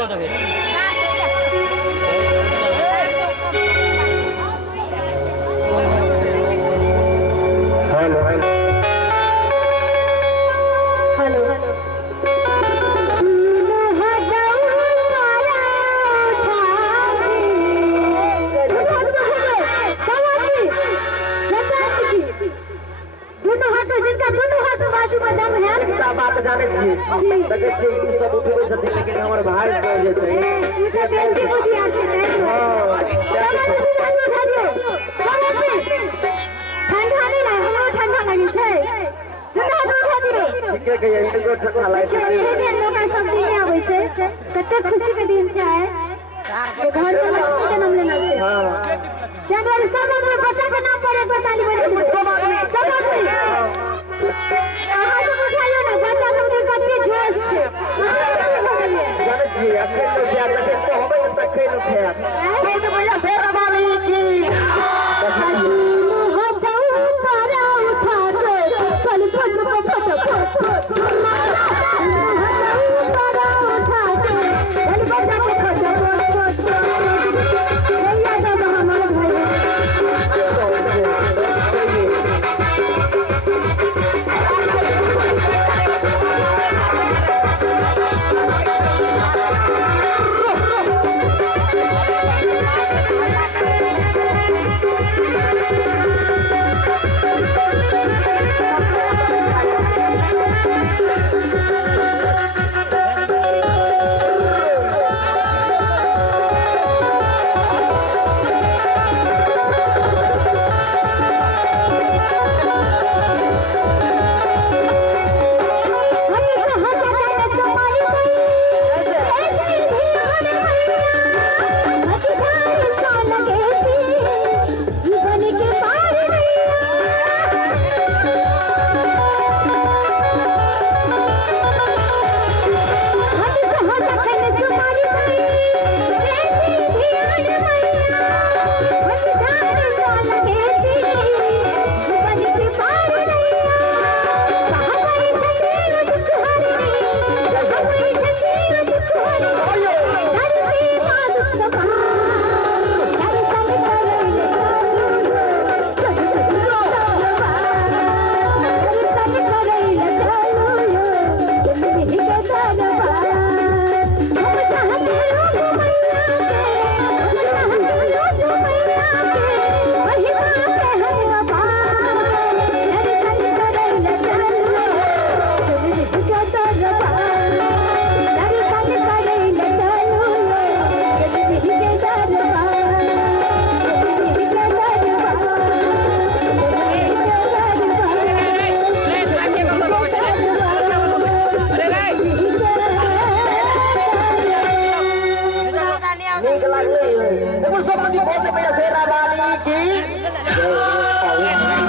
को तो फिर हेलो हेलो बात जाने छियै देखै छियै ई सब उठबै छथिन लेकिन हमर भाई सब जे छै से बेसी बुधिया छै ठंडा नहीं ना हमरो ठंडा लगे छै ठंडा उठा दियौ ठीके कहिए इनको ठंडा लागे छै एहे लोग सब दिन आबै छै कते खुशी के दिन छै घर में जन्म लेना छै हां क्या बार सब में बच्चा के नाम पर एक ताली बजे सब आदमी जाने छियै अखन तो क्या जखन तो होबै तखन उठैत बहुत बढ़िया शेर वाली की नीक लागले एगो सब बहुत बढ़िया शेरा वाली की